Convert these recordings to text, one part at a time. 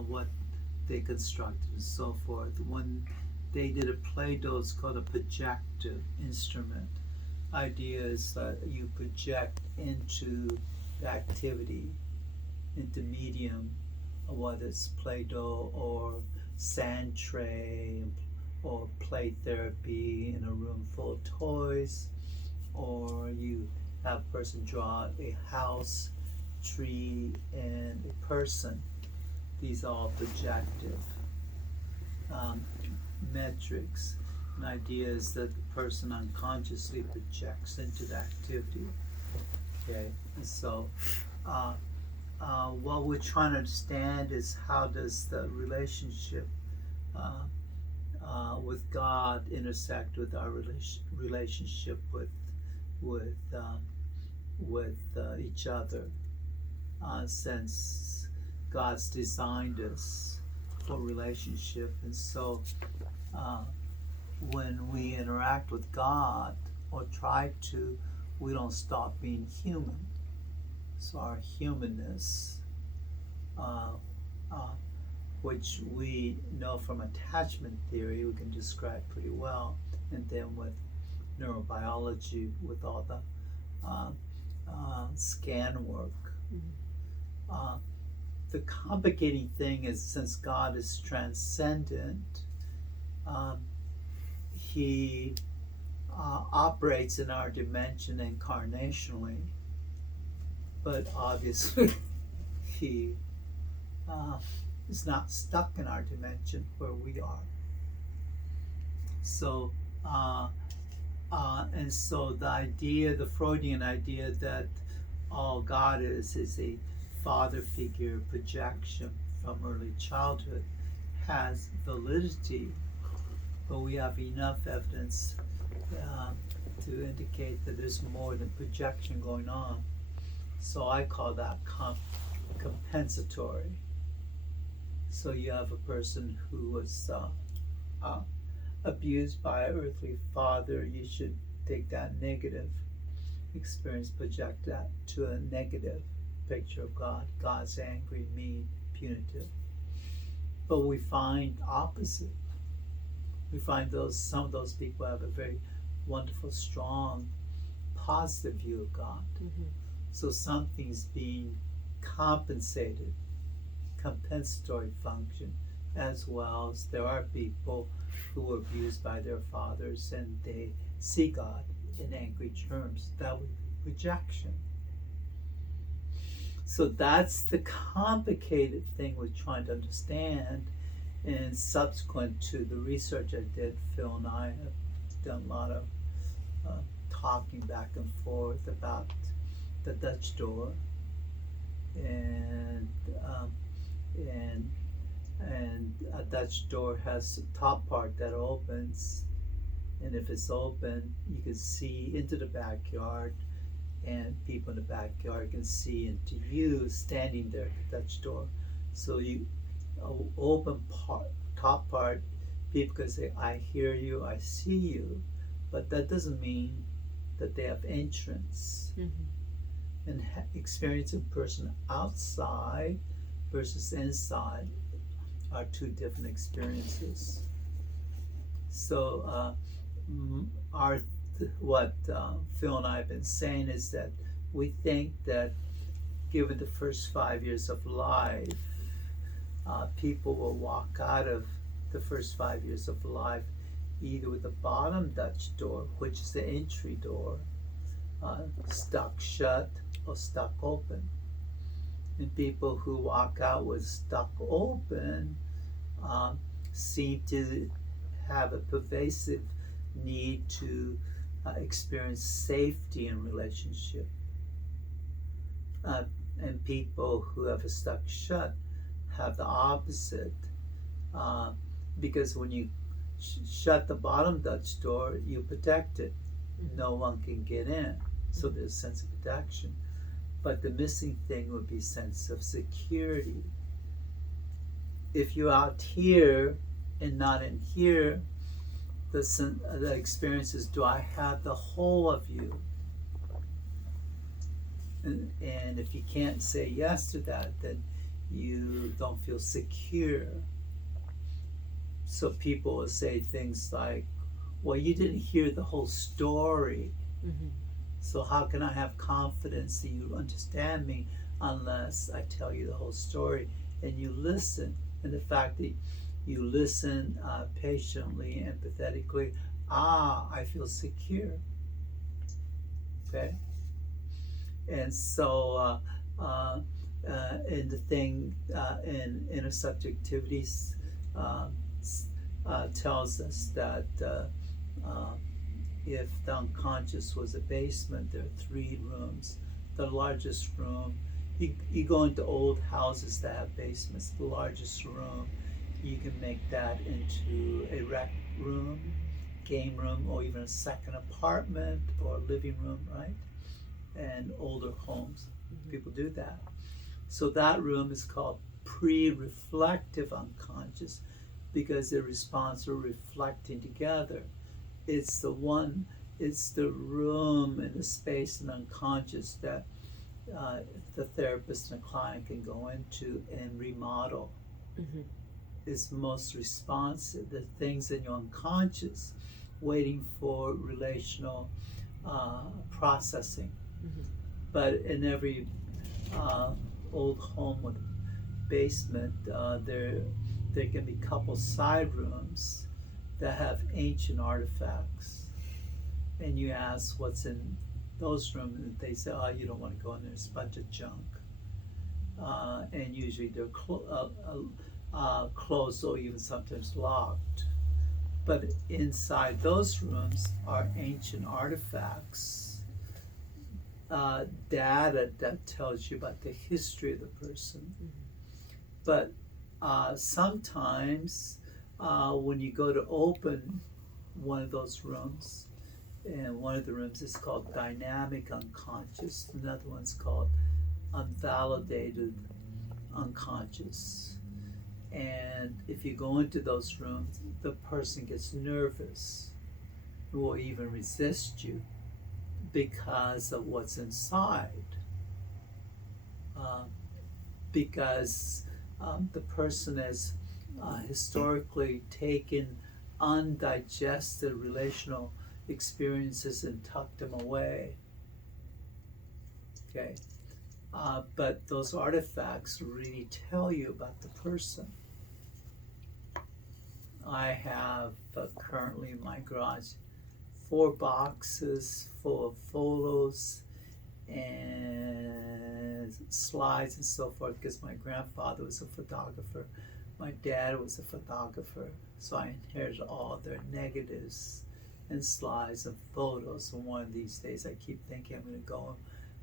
what they constructed and so forth. When they did a Play-Doh, it's called a projective instrument. Idea is that you project into the activity, into medium, whether it's Play-Doh or sand tray or play therapy in a room full of toys, or you have a person draw a house, tree, and a person. These are all projective metrics. An idea is that the person unconsciously projects into the activity. Okay, and so what we're trying to understand is how does the relationship with God intersect with our relationship with each other, since God's designed us for relationship, and so when we interact with God or try to, we don't stop being human. So our humanness, which we know from attachment theory, we can describe pretty well, and then with neurobiology, with all the scan work. The complicating thing is, since God is transcendent, He operates in our dimension incarnationally, but obviously He is not stuck in our dimension where we are. So, and so the idea, the Freudian idea that all God is a father figure projection from early childhood has validity, but we have enough evidence to indicate that there's more than projection going on. So I call that compensatory. So you have a person who was abused by an earthly father, you should take that negative experience, project that to a negative picture of God. God's angry, mean, punitive. But we find opposite. We find some of those people have a very wonderful, strong, positive view of God. So something's being compensated, compensatory function, as well as there are people who were abused by their fathers and they see God in angry terms. That would be projection. So that's the complicated thing we're trying to understand. And subsequent to the research I did, Phil and I have done a lot of talking back and forth about the Dutch door, and a Dutch door has a top part that opens, and if it's open, you can see into the backyard, and people in the backyard can see into you standing there at the Dutch door. So you open part, top part, people can say, I hear you, I see you, but that doesn't mean that they have entrance. And experience a person outside versus inside are two different experiences. So what Phil and I have been saying is that we think that given the first 5 years of life, people will walk out of the first 5 years of life either with the bottom Dutch door, which is the entry door, stuck shut or stuck open. And people who walk out with stuck open seem to have a pervasive need to experience safety in relationship. And people who have a stuck shut have the opposite, because when you shut the bottom Dutch door, you protect it. No one can get in. So there's a sense of protection. But the missing thing would be sense of security. If you're out here and not in here, the experience is, do I have the whole of you? And if you can't say yes to that, then you don't feel secure. So people will say things like, well, you didn't hear the whole story. Mm-hmm. So how can I have confidence that you understand me unless I tell you the whole story and you listen? And the fact that you listen patiently, empathetically, I feel secure. Okay? And so, and the thing in intersubjectivity tells us that if the unconscious was a basement, there are 3 rooms. The largest room, you go into old houses that have basements, the largest room, you can make that into a rec room, game room, or even a second apartment or living room, right? And older homes, people do that. So that room is called pre-reflective unconscious because the response are reflecting together. It's the room and the space and unconscious that the therapist and the client can go into and remodel. Mm-hmm. It's most responsive, the things in your unconscious waiting for relational processing. Mm-hmm. But in every old home with basement, there can be couple side rooms that have ancient artifacts, and you ask what's in those rooms, and they say, "Oh, you don't want to go in there; it's a bunch of junk." And usually they're closed or even sometimes locked. But inside those rooms are ancient artifacts, data that tells you about the history of the person. Mm-hmm. But sometimes when you go to open one of those rooms, and one of the rooms is called dynamic unconscious, another one's called unvalidated unconscious. And if you go into those rooms, the person gets nervous or even resist you because of what's inside. Because the person has historically taken undigested relational experiences and tucked them away. Okay, but those artifacts really tell you about the person. I have currently in my garage 4 boxes full of photos and slides and so forth because my grandfather was a photographer, my dad was a photographer, so I inherited all their negatives and slides and photos. And one of these days I keep thinking I'm going to go and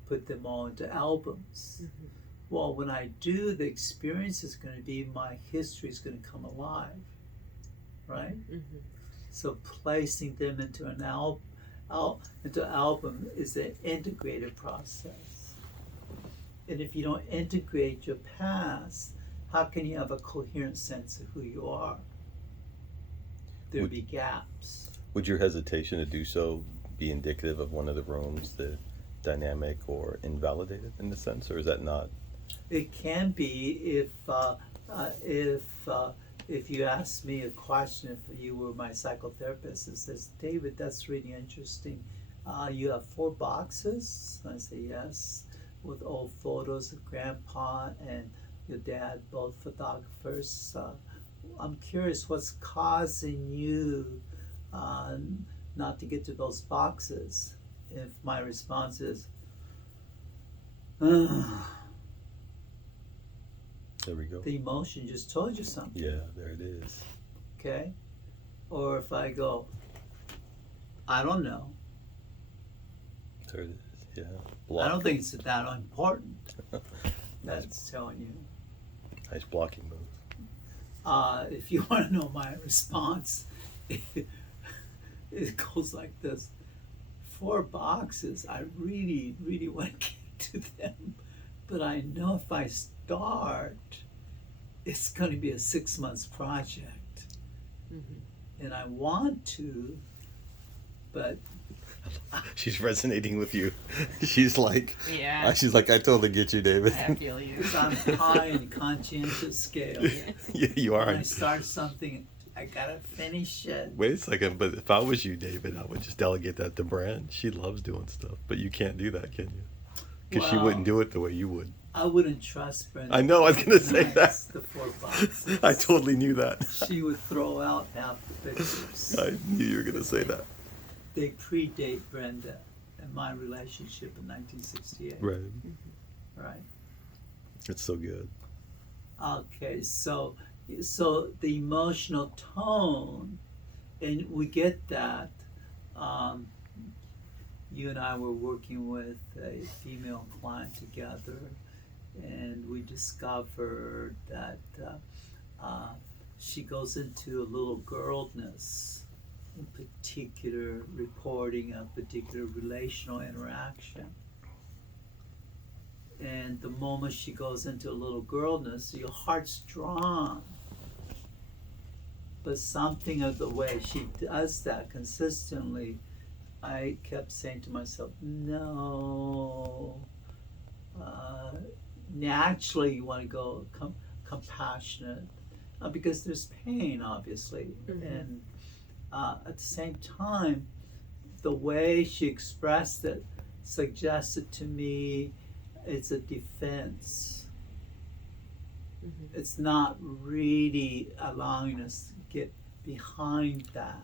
put them all into albums. Mm-hmm. Well, when I do, the experience is going to be my history is going to come alive, right? Mm-hmm. So placing them into an album is an integrated process. And if you don't integrate your past, how can you have a coherent sense of who you are? There'd be gaps. Would your hesitation to do so be indicative of one of the rooms, the dynamic or invalidated in the sense, or is that not? It can be if you ask me a question, if you were my psychotherapist and says, David, that's really interesting. You have 4 boxes? And I say, yes, with old photos of grandpa and your dad, both photographers. I'm curious what's causing you not to get to those boxes. If my response is, There we go. the emotion just told you something. Yeah, there it is. Okay? Or if I go, I don't know. There it is. Yeah. I don't think it's that important. That's telling you. Nice blocking move. If you want to know my response, it goes like this. 4 boxes, I really, really want to get to them. But I know if I start, it's going to be a 6-month project. Mm-hmm. And I want to, but She's resonating with you. She's like, Yeah. I totally get you, David. I feel you. Because I'm high in conscientious scale. Yeah, you When are. I start something, I gotta finish it. Wait a second, but if I was you, David, I would just delegate that to Brand. She loves doing stuff, but you can't do that, can you? Because she Well, wouldn't do it the way you would. I wouldn't trust Brenda. I know, I was gonna say that. The 4 boxes. I totally knew that. She would throw out half the pictures. I knew you were gonna say that. They predate Brenda and my relationship in 1968. Right. Right. It's so good. Okay, so the emotional tone, and we get that. You and I were working with a female client together, and we discovered that she goes into a little girlness, in particular, reporting a particular relational interaction. And the moment she goes into a little girlness, your heart's drawn. But something of the way she does that consistently, I kept saying to myself, no. Naturally, you want to go compassionate because there's pain, obviously. And at the same time, the way she expressed it suggested to me it's a defense. It's not really allowing us to get behind that.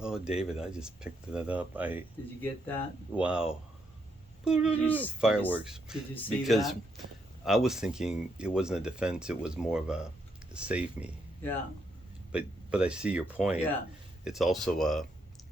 Oh, David, I just picked that up. Did you get that? Wow. you- Fireworks. Did you see Because that? I was thinking it wasn't a defense, it was more of a save me. Yeah, But I see your point. yeah, It's also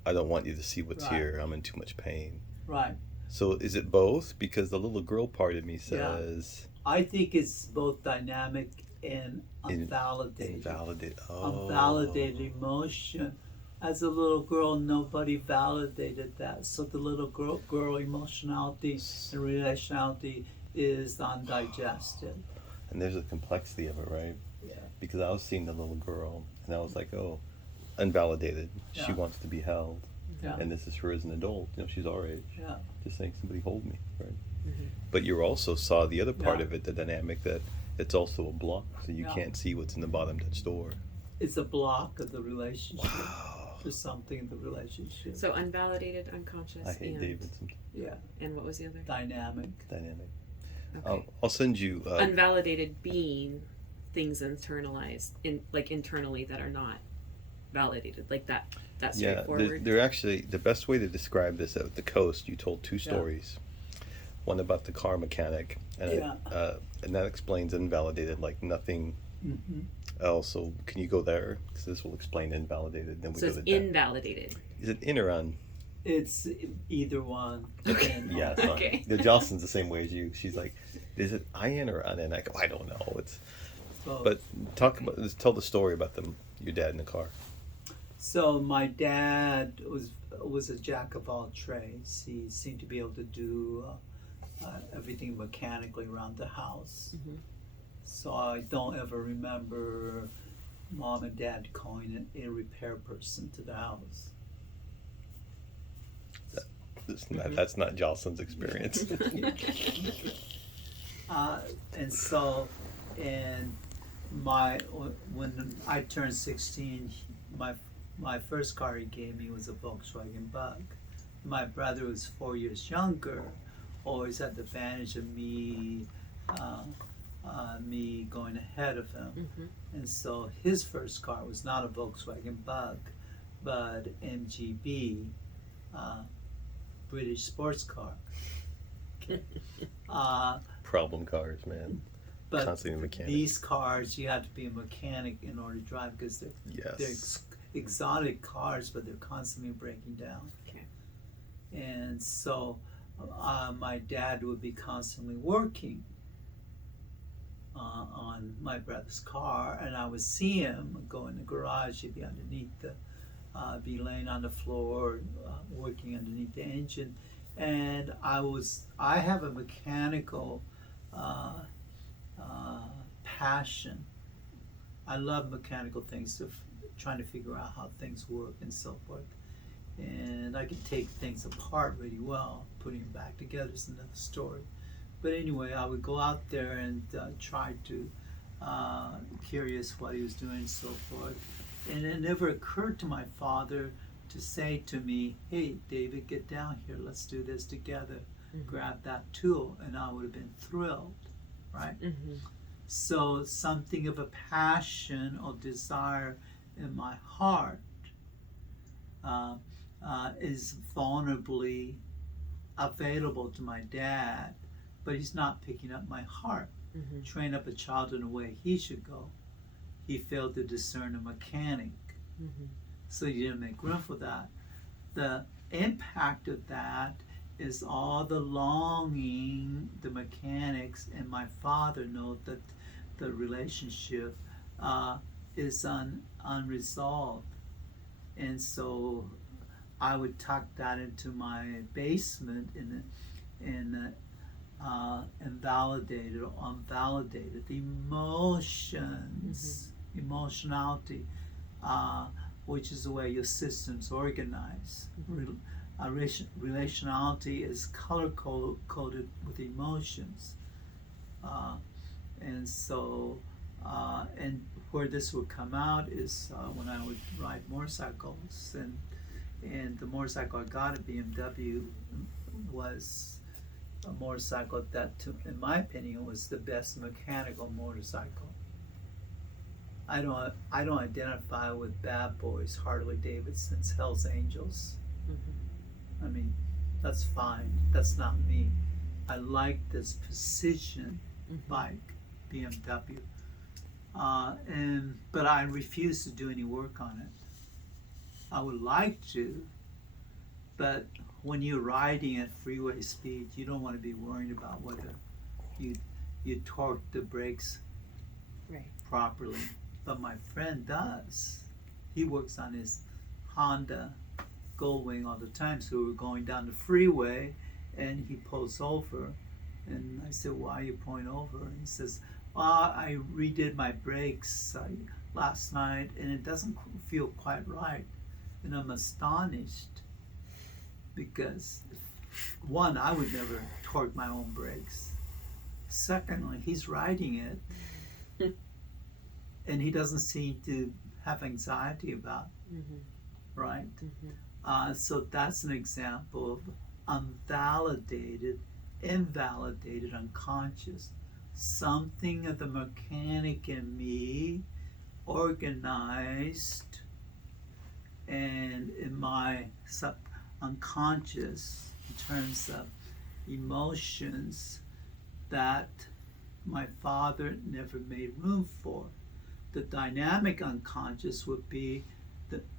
I don't want you to see what's Right. here. I'm in too much pain. right. So is it both? Because the little girl part of me says I think it's both dynamic and unvalidated. invalidate. Oh. Unvalidated emotion. As a little girl, nobody validated that. So the little girl emotionality and relationality is undigested. And there's a complexity of it, right? Yeah. Because I was seeing the little girl and I was like, oh, unvalidated. She Yeah. wants to be held. Yeah. And this is her as an adult. You know, she's our age. Yeah. Just saying, somebody hold me, right? But you also saw the other part Yeah. of it, the dynamic that it's also a block, so you Yeah. can't see what's in the bottom touch door. It's a block of the relationship. Wow. There's something in the relationship. So unvalidated, unconscious, I hate and David sometimes. Yeah. and what was the other? Dynamic. Dynamic. Okay. I'll send you. Unvalidated being things internalized internally that are not validated, like that Yeah, straightforward. they're actually the best way to describe this at the coast. You told two stories, one about the car mechanic, and and that explains invalidated, like nothing Mm-hmm. else. So can you go there? Because this will explain invalidated. Then we So go it's to invalidated. Is it in or on? It's either one. Okay. And Yeah, it's on. Okay. The Jocelyn's the same way as you. She's like, is it in or on? And I go, I don't know. It's both. but tell the story about your dad in the car. So my dad was a jack of all trades. He seemed to be able to do everything mechanically around the house. Mhm. So I don't ever remember mom and dad calling a repair person to the house. That's not Jocelyn's experience. And so, when I turned 16, my first car he gave me was a Volkswagen Bug. My brother was 4 years younger, always had the advantage of me going ahead of him. And so his first car was not a Volkswagen Bug, but MGB, British sports car. Okay. Problem cars, man. But Constantly a mechanic. these cars, you have to be a mechanic in order to drive because they're Yes. exotic cars, but they're constantly breaking down. Okay. And so my dad would be constantly working on my brother's car, and I would see him go in the garage. He'd be underneath be laying on the floor, working underneath the engine. And I have a mechanical passion. I love mechanical things, trying to figure out how things work and so forth. and I can take things apart really well. Putting them back together is another story. But anyway, I would go out there and try to curious what he was doing and so forth. And it never occurred to my father to say to me, "Hey, David, get down here. Let's do this together." Grab that tool, and I would have been thrilled, right? So something of a passion or desire in my heart is vulnerably available to my dad, but he's not picking up my heart. Train up a child in the way he should go. He failed to discern a mechanic, so he didn't make room for that. The impact of that is all the longing the mechanics and my father know that the relationship is unresolved. And so I would tuck that into my basement and invalidated or unvalidated emotions, emotionality, which is the way your system's organized. Relationality is color coded with emotions, and so and where this would come out is when I would ride motorcycles, and the motorcycle I got at BMW was a motorcycle that, in my opinion, was the best mechanical motorcycle. I don't identify with bad boys, Harley Davidsons, Hell's Angels. I mean, that's fine. That's not me. I like this precision bike, BMW, but I refuse to do any work on it. I would like to, but when you're riding at freeway speed, you don't want to be worried about whether you torque the brakes properly. But my friend does. He works on his Honda Goldwing all the time. So we were going down the freeway, and he pulls over, and I said, "Why are you pulling over?" And he says, "Well, I redid my brakes last night, and it doesn't feel quite right." And I'm astonished because, one, I would never torque my own brakes. Secondly, he's riding it, and he doesn't seem to have anxiety about it, right? So that's an example of unvalidated, invalidated, unconscious. Something of the mechanic in me organized and in my unconscious in terms of emotions that my father never made room for. The dynamic unconscious would be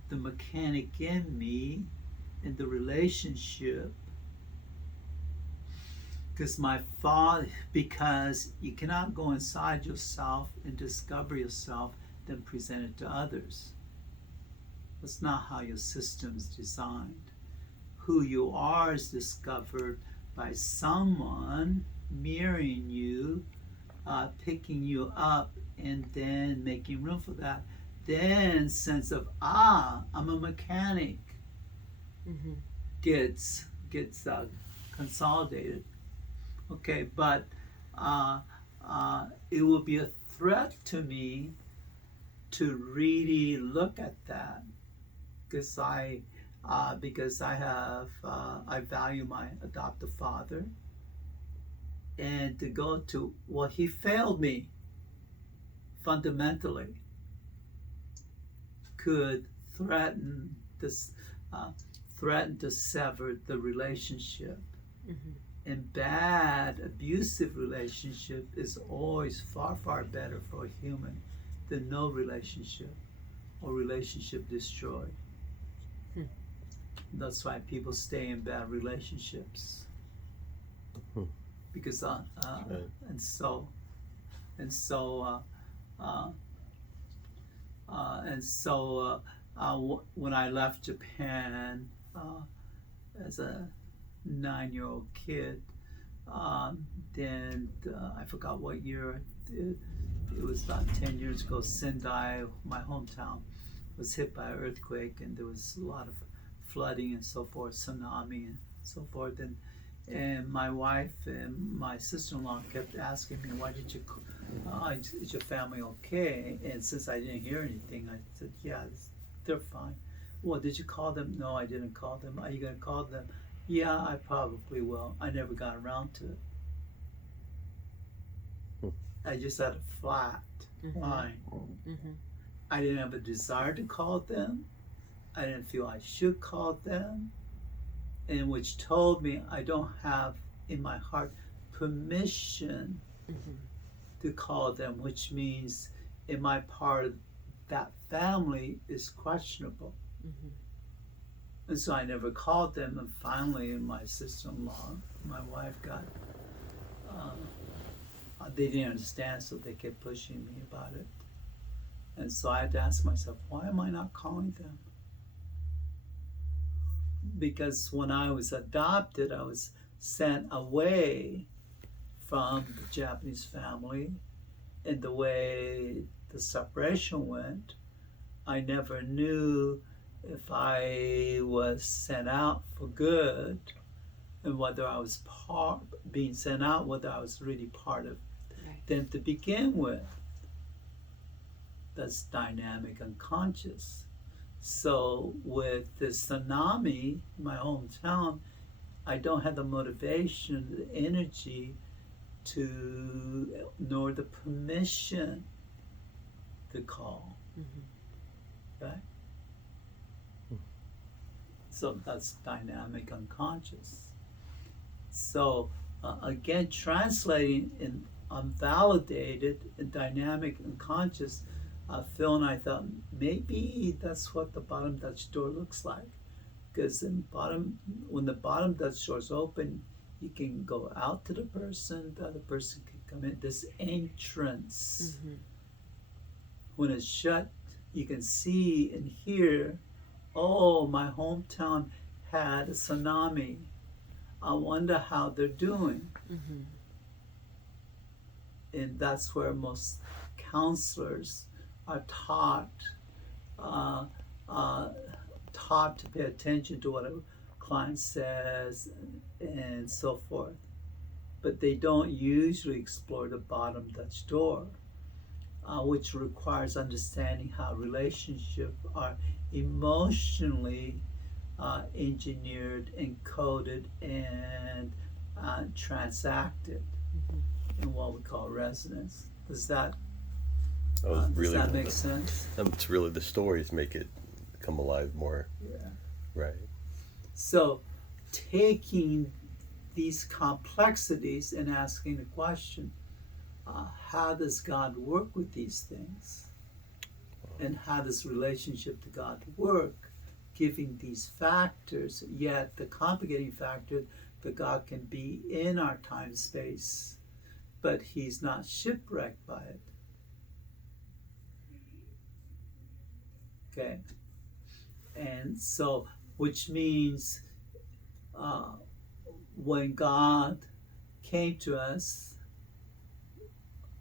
the mechanic in me in the relationship, because you cannot go inside yourself and discover yourself, then present it to others. That's not how your system's designed. Who you are is discovered by someone mirroring you, picking you up, and then making room for that. Then sense of, I'm a mechanic, gets consolidated. Okay, but it will be a threat to me to really look at that, because I value my adoptive father, and to go to, well, he failed me fundamentally, could threaten to sever the relationship. And bad, abusive relationship is always far, far better for a human than no relationship or relationship destroyed. That's why people stay in bad relationships. Because when I left Japan as a 9-year-old kid, then I forgot what year it was, about 10 years ago. Sendai, my hometown, was hit by an earthquake, and there was a lot of flooding and so forth, tsunami and so forth, and my wife and my sister-in-law kept asking me, "Why did you? Is your family okay?" And since I didn't hear anything, I said, "Yeah, they're fine." "Well, did you call them?" "No, I didn't call them." "Are you gonna call them?" "Yeah, I probably will." I never got around to it. I just had a flat line. Mm-hmm. I didn't have a desire to call them. I didn't feel I should call them, and which told me I don't have in my heart permission to call them, which means in my part of that family is questionable. And so I never called them, and finally my sister-in-law, my wife got, they didn't understand, so they kept pushing me about it. And so I had to ask myself, why am I not calling them? Because when I was adopted, I was sent away from the Japanese family, and the way the separation went, I never knew if I was sent out for good, and whether I was being sent out, whether I was really part of them to begin with. That's dynamic unconscious. So with this tsunami in my hometown, I don't have the motivation, the energy nor the permission to call. Okay? So that's dynamic unconscious. So again, translating in unvalidated and dynamic unconscious, Phil and I thought maybe that's what the bottom Dutch door looks like. Because when the bottom Dutch door is open, you can go out to the other person can come in. This entrance. When it's shut, you can see and hear, oh, my hometown had a tsunami. I wonder how they're doing. And that's where most counselors are taught to pay attention to what a client says and so forth. But they don't usually explore the bottom Dutch door, which requires understanding how relationships are emotionally engineered, encoded, and transacted in what we call resonance. Does that make sense? It's really the stories make it come alive more. Yeah. Right. So taking these complexities and asking the question, how does God work with these things? And how does relationship to God work, giving these factors, yet the complicating factor that God can be in our time space, but he's not shipwrecked by it. Okay? And so, which means when God came to us,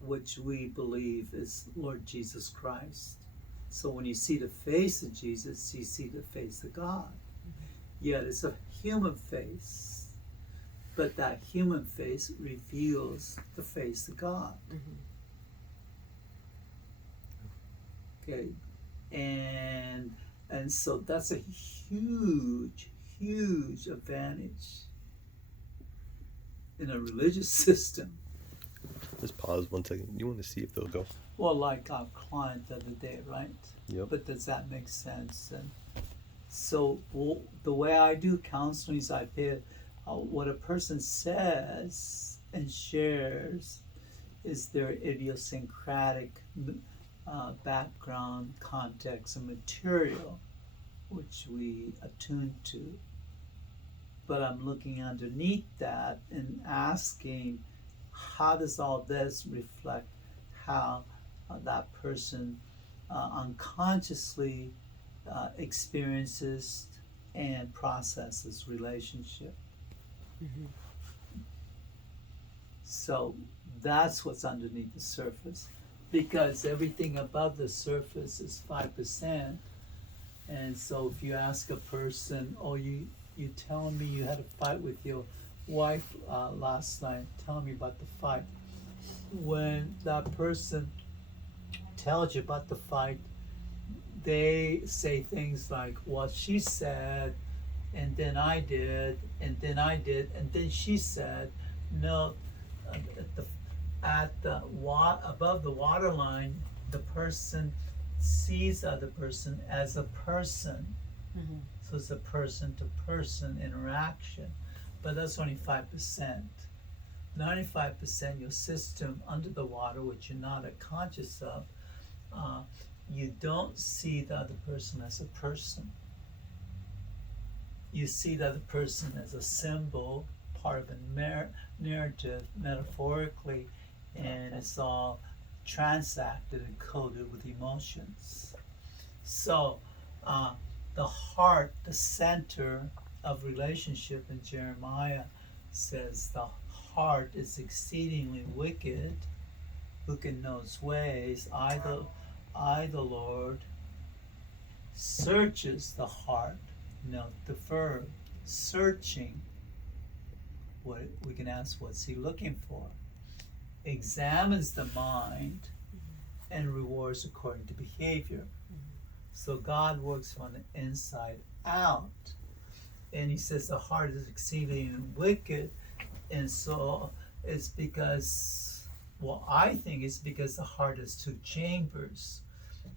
which we believe is Lord Jesus Christ. So when you see the face of Jesus, you see the face of God. Yet it's a human face, but that human face reveals the face of God. Okay, and so that's a huge advantage in a religious system. Just pause 1 second. You want to see if they'll go? Well, like our client the other day, right? Yep. But does that make sense? And so the way I do counseling is I pay what a person says and shares is their idiosyncratic background, context, and material, which we attune to. But I'm looking underneath that and asking, how does all this reflect how that person unconsciously experiences and processes relationship? So that's what's underneath the surface, because everything above the surface is 5%. And so if you ask a person, oh, you telling me you had a fight with your wife last night, tell me about the fight. When that person tells you about the fight, they say things like, well, she said, and then I did, and then I did, and then she said. No, above the waterline, the person sees the other person as a person. Mm-hmm. So it's a person-to-person interaction. But that's only 5%. 95%, your system under the water, which you're not conscious of, you don't see the other person as a person. You see the other person as a symbol, part of a narrative, metaphorically, and it's all transacted and coded with emotions. So the heart, the center of relationship in Jeremiah says the heart is exceedingly wicked. Who can know its ways? I, the Lord, searches the heart. Note the verb, searching. What we can ask, what's he looking for? Examines the mind and rewards according to behavior. So God works from the inside out. And he says the heart is exceedingly wicked. And so it's because, well, I think it's because the heart has two chambers,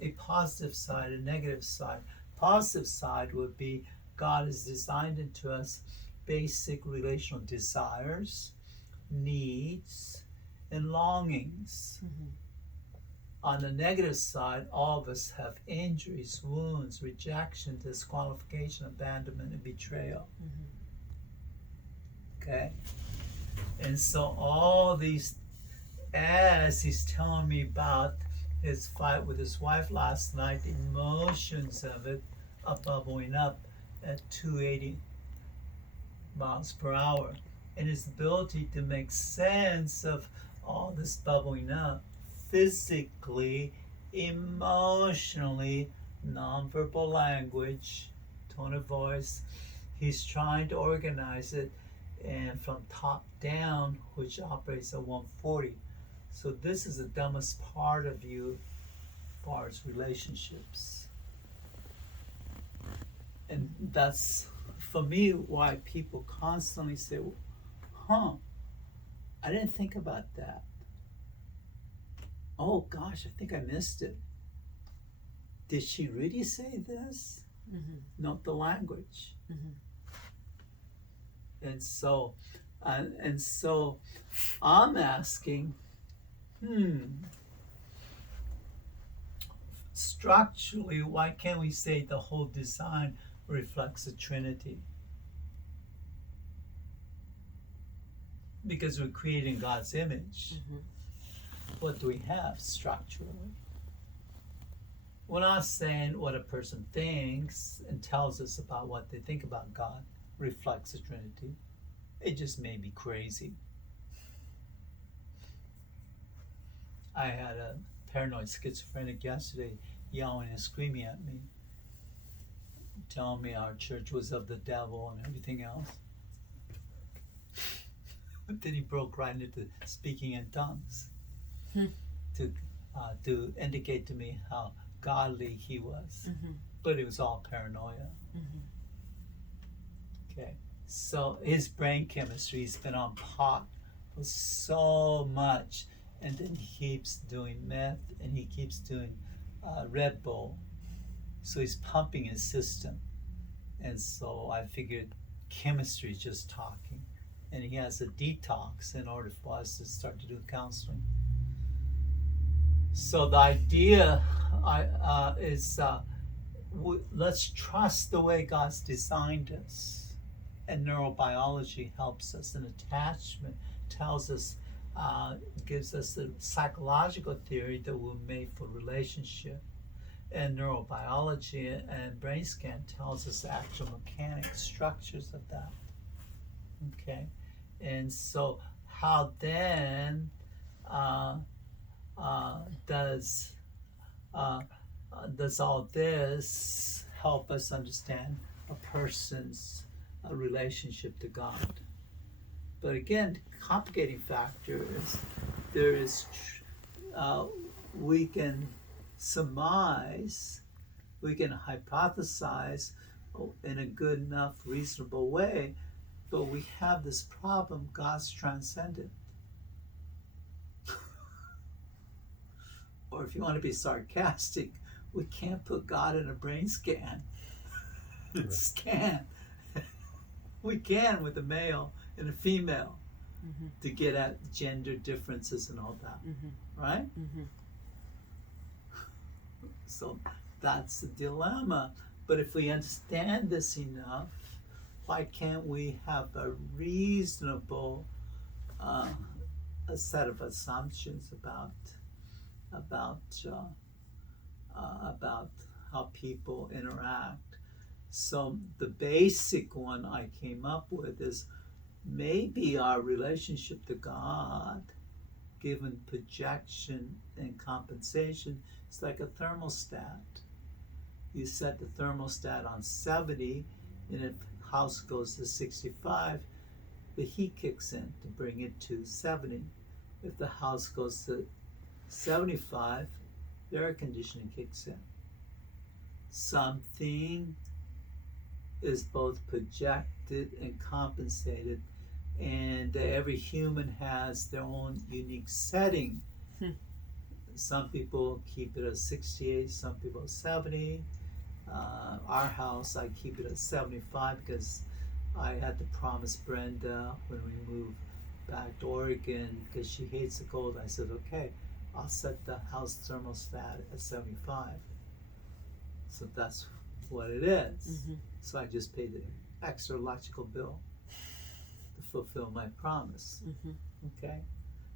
a positive side, a negative side. Positive side would be God has designed into us basic relational desires, needs, and longings. Mm-hmm. On the negative side, all of us have injuries, wounds, rejection, disqualification, abandonment, and betrayal. Mm-hmm. Okay? And so all these, as he's telling me about his fight with his wife last night, the emotions of it are bubbling up at 280 miles per hour. And his ability to make sense of all this bubbling up, physically, emotionally, nonverbal language, tone of voice, he's trying to organize it, and from top down, which operates at 140. So this is the dumbest part of you as far as relationships. And that's, for me, why people constantly say, I didn't think about that. Oh gosh, I think I missed it. Did she really say this? Mm-hmm. Note the language. Mm-hmm. And so I'm asking, structurally, why can't we say the whole design reflects the Trinity? Because we're creating God's image. Mm-hmm. What do we have structurally? We're not saying what a person thinks and tells us about what they think about God reflects the Trinity. It just may be crazy. I had a paranoid schizophrenic yesterday yelling and screaming at me, telling me our church was of the devil and everything else. But then he broke right into speaking in tongues to indicate to me how godly he was. Mm-hmm. But it was all paranoia. Mm-hmm. Okay, so his brain chemistry's been on pot for so much, and then he keeps doing meth and he keeps doing Red Bull, so he's pumping his system. And so I figured chemistry is just talking, and he has a detox in order for us to start to do counseling. So the idea is let's trust the way God's designed us. And neurobiology helps us, and attachment tells us, gives us the psychological theory that we're made for relationship. And neurobiology and brain scan tells us the actual mechanic structures of that. Okay, and so how then does all this help us understand a person's relationship to God. But again, the complicating factor is we can surmise, we can hypothesize in a good enough, reasonable way, but we have this problem: God's transcendent. Or if you want to be sarcastic, we can't put God in a brain scan. Scan. We can with a male and a female to get at gender differences and all that, right? So that's the dilemma. But if we understand this enough, why can't we have a reasonable a set of assumptions about how people interact? So the basic one I came up with is maybe our relationship to God, given projection and compensation, is like a thermostat. You set the thermostat on 70, and if the house goes to 65, the heat kicks in to bring it to 70. If the house goes to 75, the air conditioning kicks in. Something is both projected and compensated, and every human has their own unique setting. Some people keep it at 68, some people at 70. Our house, I keep it at 75 because I had to promise Brenda when we moved back to Oregon, because she hates the cold. I said, okay, I'll set the house thermostat at 75. So that's what it is. So I just paid the extra electrical bill to fulfill my promise. Okay?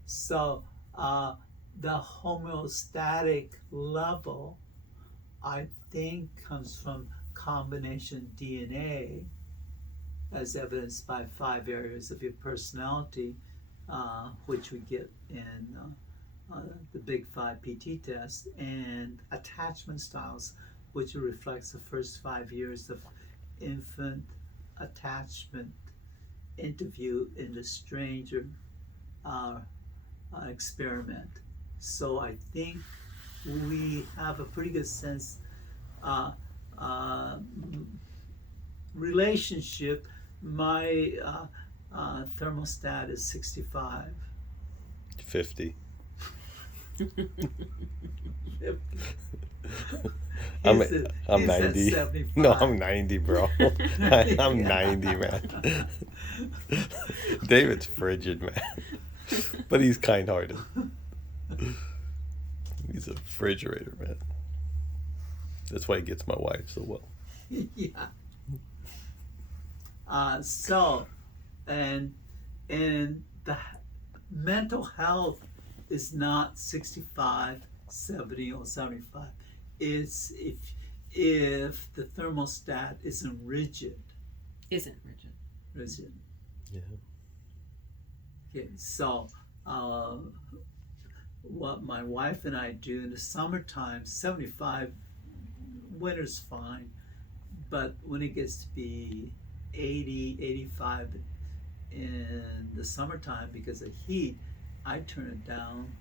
So the homeostatic level, I think, comes from combination DNA, as evidenced by 5 areas of your personality, which we get in the Big 5 PT test, and attachment styles, which reflects the first 5 years of infant attachment interview in the stranger experiment. So I think we have a pretty good sense relationship. My thermostat is 65. 50. I'm 90. No, I'm 90, bro. I'm 90, man. David's frigid, man. But he's kind-hearted. He's a refrigerator, man. That's why he gets my wife so well. Yeah. And the mental health is not 65, 70, or 75. It's if the thermostat isn't rigid. Rigid. Yeah. Okay, so what my wife and I do in the summertime, 75, winter's fine, but when it gets to be 80, 85 in the summertime because of heat, I turn it down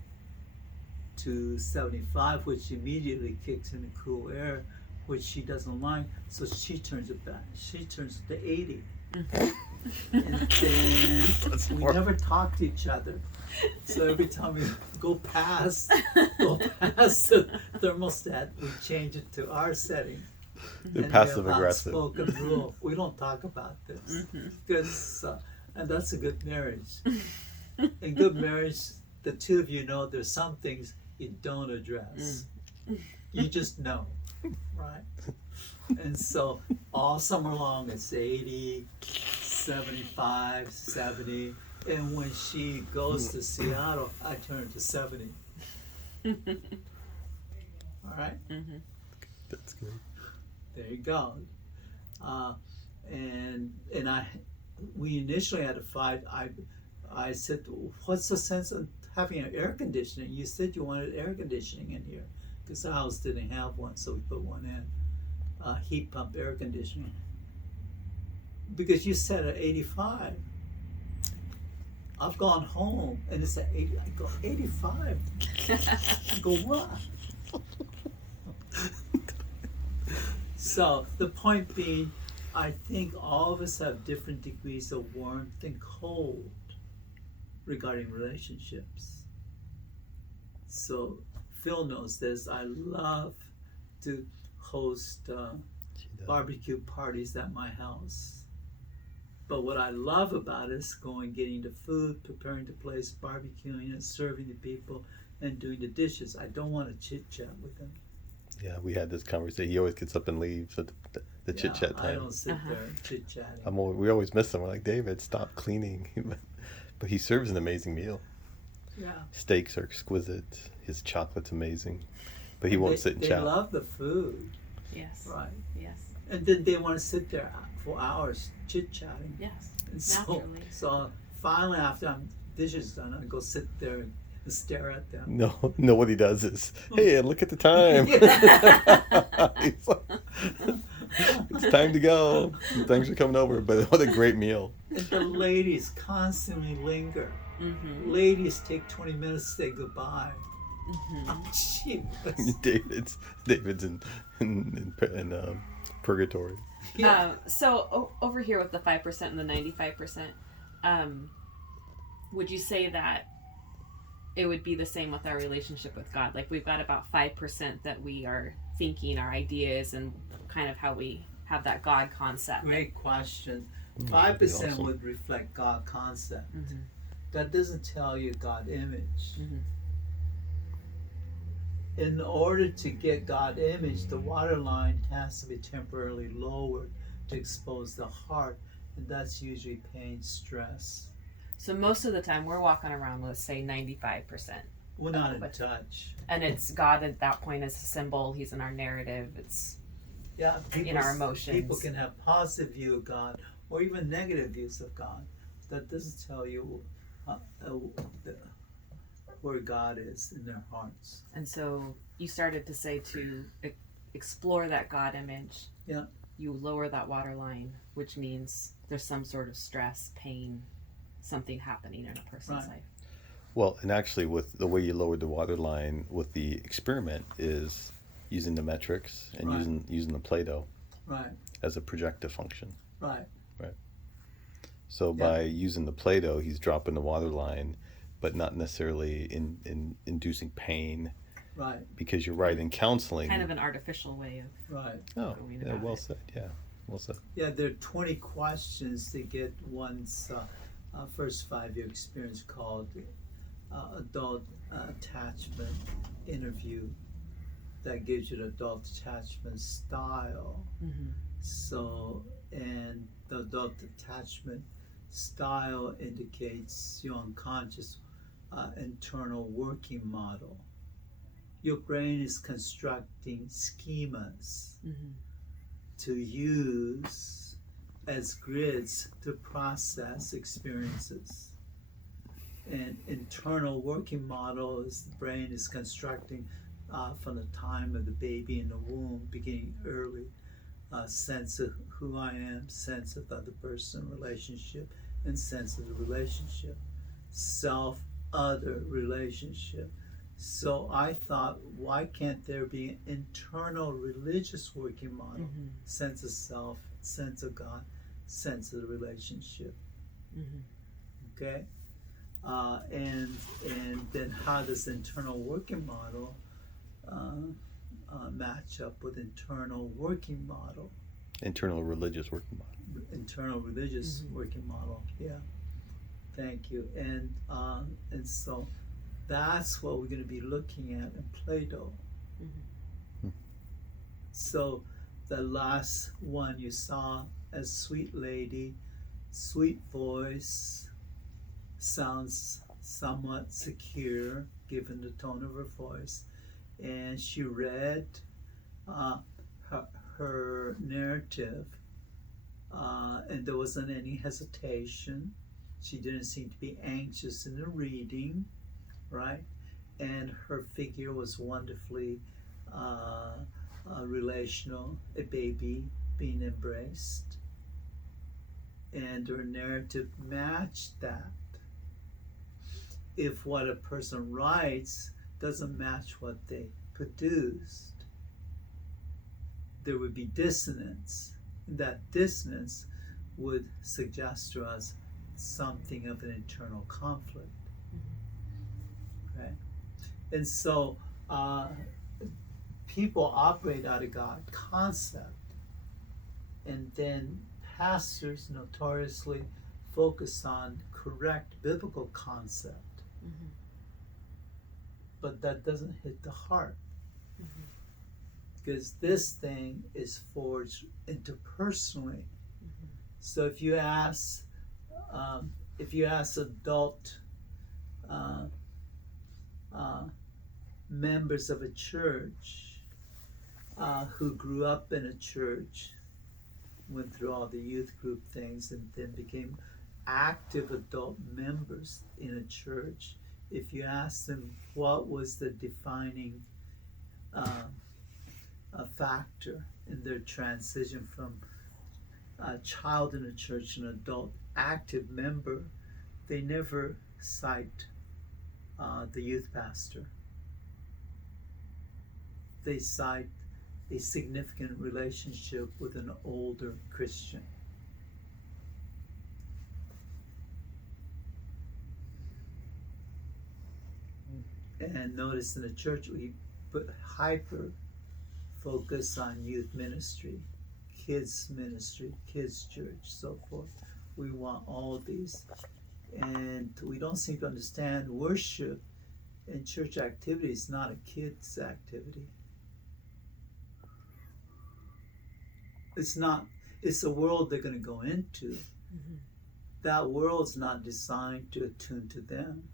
to 75, which immediately kicks in the cool air, which she doesn't like, so she turns it back. She turns it to 80. And then we never talk to each other. So every time we go past the thermostat, we change it to our setting. They're passive aggressive. Outspoken rule. We don't talk about this. Because, and that's a good marriage. In good marriage, the two of you know there's some things you don't address. You just know, right? And so all summer long it's 80, 75, 70, and when she goes to Seattle, I turn to 70. All right? That's good. There you go. We initially had a fight. I said, what's the sense of having an air conditioning? You said you wanted air conditioning in here because the house didn't have one, so we put one in. heat pump air conditioning. Because you set at 85. I've gone home and it's at 80. I go, 85? I go, what? So the point being, I think all of us have different degrees of warmth and cold regarding relationships. So Phil knows this. I love to host barbecue parties at my house. But what I love about it is getting the food, preparing the place, barbecuing it, serving the people, and doing the dishes. I don't want to chit chat with them. Yeah, we had this conversation. He always gets up and leaves at the chit chat time. I don't sit there chit chatting. We always miss him. We're like, David, stop cleaning. But he serves an amazing meal. Yeah. Steaks are exquisite. His chocolate's amazing. But he won't sit and chat. They love the food. Yes. Right. Yes. And then they want to sit there for hours chit chatting. Yes. And Naturally. So finally, after dishes done, I go sit there and stare at them. No, what he does is, hey, look at the time. He's like, it's time to go. Thanks for coming over. But what a great meal. And the ladies constantly linger. Mm-hmm. Ladies take 20 minutes to say goodbye. Mm-hmm. Oh, jeez. David's in purgatory. Yeah. So over here with the 5% and the 95%, would you say that it would be the same with our relationship with God? Like we've got about 5% that we are thinking, our ideas, and kind of how we have that God concept. Great question. That'd be 5% awesome. would reflect God concept. Mm-hmm. That doesn't tell you God image. Mm-hmm. In order to get God image, the water line has to be temporarily lowered to expose the heart, and that's usually pain, stress. So most of the time we're walking around with, say, 95%. We're not in touch. And it's God at that point as a symbol. He's in our narrative. It's Yeah, in our emotions. People can have positive view of God or even negative views of God. That doesn't tell you where God is in their hearts. And so you started to say to explore that God image. Yeah. You lower that water line, which means there's some sort of stress, pain, something happening in a person's life. Well, and actually with the way you lowered the water line with the experiment is using the metrics and using the Play-Doh as a projective function. Right. So by using the Play-Doh, he's dropping the water line, but not necessarily in inducing pain. Right. Because you're right, in counseling. Kind of an artificial way of Oh, going yeah, about well it. said. Yeah, well said. Yeah, there are 20 questions to get one's first 5-year experience called Adult Attachment Interview. That gives you the adult attachment style. Mm-hmm. So, and the adult attachment style indicates your unconscious internal working model. Your brain is constructing schemas to use as grids to process experiences. And internal working model is the brain is constructing from the time of the baby in the womb, beginning early, sense of who I am, sense of the other person relationship, and sense of the relationship, self-other relationship. So I thought, why can't there be an internal religious working model, sense of self, sense of God, sense of the relationship? Okay, and then how does the internal working model match up with internal working model? Internal religious working model. Internal religious working model. Yeah, thank you. And so that's what we're going to be looking at in Play-Doh. So the last one you saw, a sweet lady, sweet voice, sounds somewhat secure given the tone of her voice, and she read her narrative, and there wasn't any hesitation. She didn't seem to be anxious in the reading, right? And her figure was wonderfully relational, a baby being embraced, and our narrative matched that. If what a person writes doesn't match what they produced, there would be dissonance. And that dissonance would suggest to us something of an internal conflict. Right? And so people operate out of God concept, and then pastors notoriously focus on correct biblical concept, but that doesn't hit the heart, because this thing is forged interpersonally. So if you ask adult members of a church who grew up in a church, went through all the youth group things, and then became active adult members in a church, if you ask them what was the defining factor in their transition from a child in a church and an adult active member, they never cite the youth pastor. They cite a significant relationship with an older Christian. And notice in the church we put hyper focus on youth ministry, kids church, so forth. We want all of these. And we don't seem to understand worship and church activity is not a kid's activity. It's not, it's a world they're going to go into. That world's not designed to attune to them.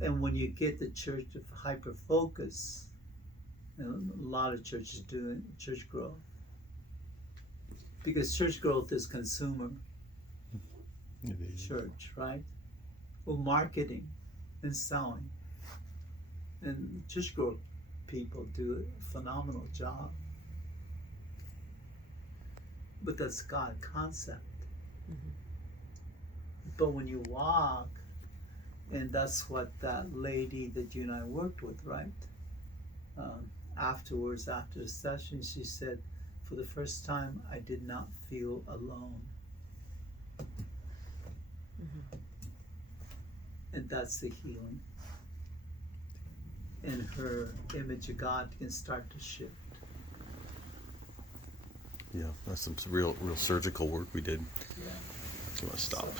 And when you get the church of hyper focus, and a lot of churches do church growth, because church growth is consumer church, right? Well, marketing and selling, and church growth people do a phenomenal job, but that's God concept. But when you walk, and that's what that lady that you and I worked with, right? Afterwards, after the session, she said, for the first time, I did not feel alone. And that's the healing. And her image of God can start to shift. Yeah, that's some real surgical work we did. Yeah. You want to stop?